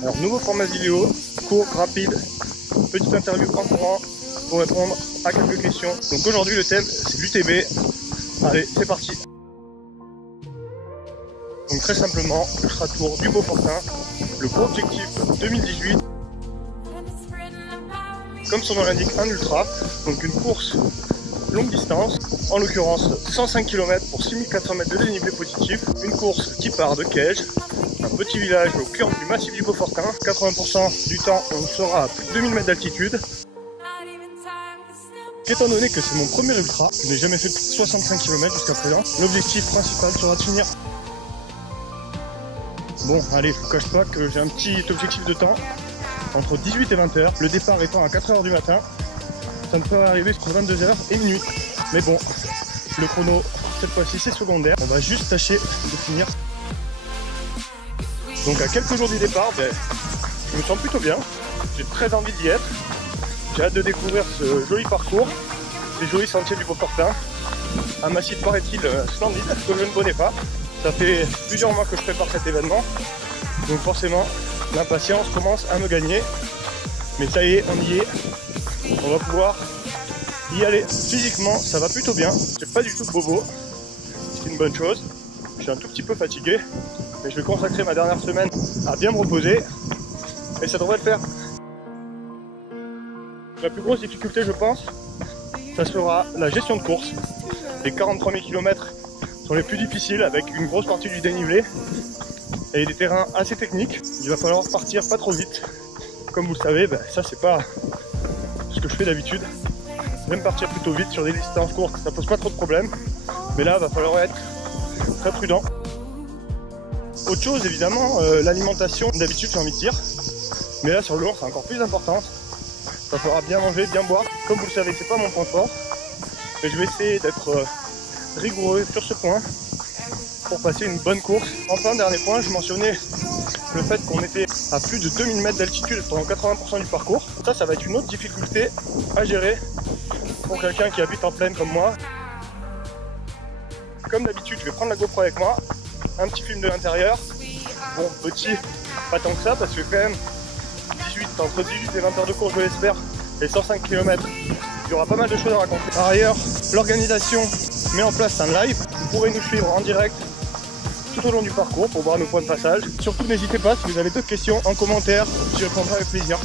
Alors nouveau format vidéo, court, rapide, petite interview en courant pour répondre à quelques questions. Donc aujourd'hui le thème c'est l'UTB. Allez, c'est parti. Donc très simplement, Ultra Tour du Beaufortin, le gros objectif 2018. Comme son nom l'indique, un ultra, donc une course longue distance, en l'occurrence 105 km pour 6400 mètres de dénivelé positif, une course qui part de Caige, un petit village au cœur du massif du Beaufortin. 80% du temps on sera à plus de 2000 mètres d'altitude. Étant donné que c'est mon premier ultra, je n'ai jamais fait plus de 65 km jusqu'à présent, l'objectif principal sera de finir. Bon allez, je vous cache pas que j'ai un petit objectif de temps, entre 18 et 20 heures, le départ étant à 4 heures du matin, ça me ferait arriver sur 22 h et minutes. Mais bon, le chrono, cette fois-ci c'est secondaire, on va juste tâcher de finir. Donc à quelques jours du départ, je me sens plutôt bien, j'ai très envie d'y être, j'ai hâte de découvrir ce joli parcours, ces jolis sentiers du Beaufortin, un massif paraît-il splendide, que je ne connais pas. Ça fait plusieurs mois que je prépare cet événement, donc forcément l'impatience commence à me gagner. Mais ça y est, on y est, on va pouvoir y aller. Physiquement, ça va plutôt bien, j'ai pas du tout de bobo, c'est une bonne chose. Je suis un tout petit peu fatigué, mais je vais consacrer ma dernière semaine à bien me reposer, et ça devrait le faire. La plus grosse difficulté, je pense, ça sera la gestion de course. Les 43 000 km sont les plus difficiles, avec une grosse partie du dénivelé et des terrains assez techniques. Il va falloir partir pas trop vite. Comme vous le savez, ça c'est pas ce que je fais d'habitude. J'aime partir plutôt vite sur des distances courtes, ça pose pas trop de problèmes. Mais là, il va falloir être très prudent. Autre chose, évidemment, l'alimentation. D'habitude, j'ai envie de dire. Mais là, sur le long, c'est encore plus important. Il va falloir bien manger, bien boire. Comme vous le savez, c'est pas mon point fort. Mais je vais essayer d'être rigoureux sur ce point pour passer une bonne course. Enfin, dernier point, je mentionnais le fait qu'on était à plus de 2000 mètres d'altitude pendant 80% du parcours. Ça va être une autre difficulté à gérer pour quelqu'un qui habite en plaine comme moi. Comme d'habitude, je vais prendre la GoPro avec moi, un petit film de l'intérieur. Bon, petit, pas tant que ça, parce que quand même, entre 18 et 20 heures de course, je l'espère, et 105 km, il y aura pas mal de choses à raconter. Par ailleurs, l'organisation met en place un live. Vous pourrez nous suivre en direct tout au long du parcours pour voir nos points de passage. Surtout, n'hésitez pas, si vous avez d'autres questions, en commentaire, j'y répondrai avec plaisir.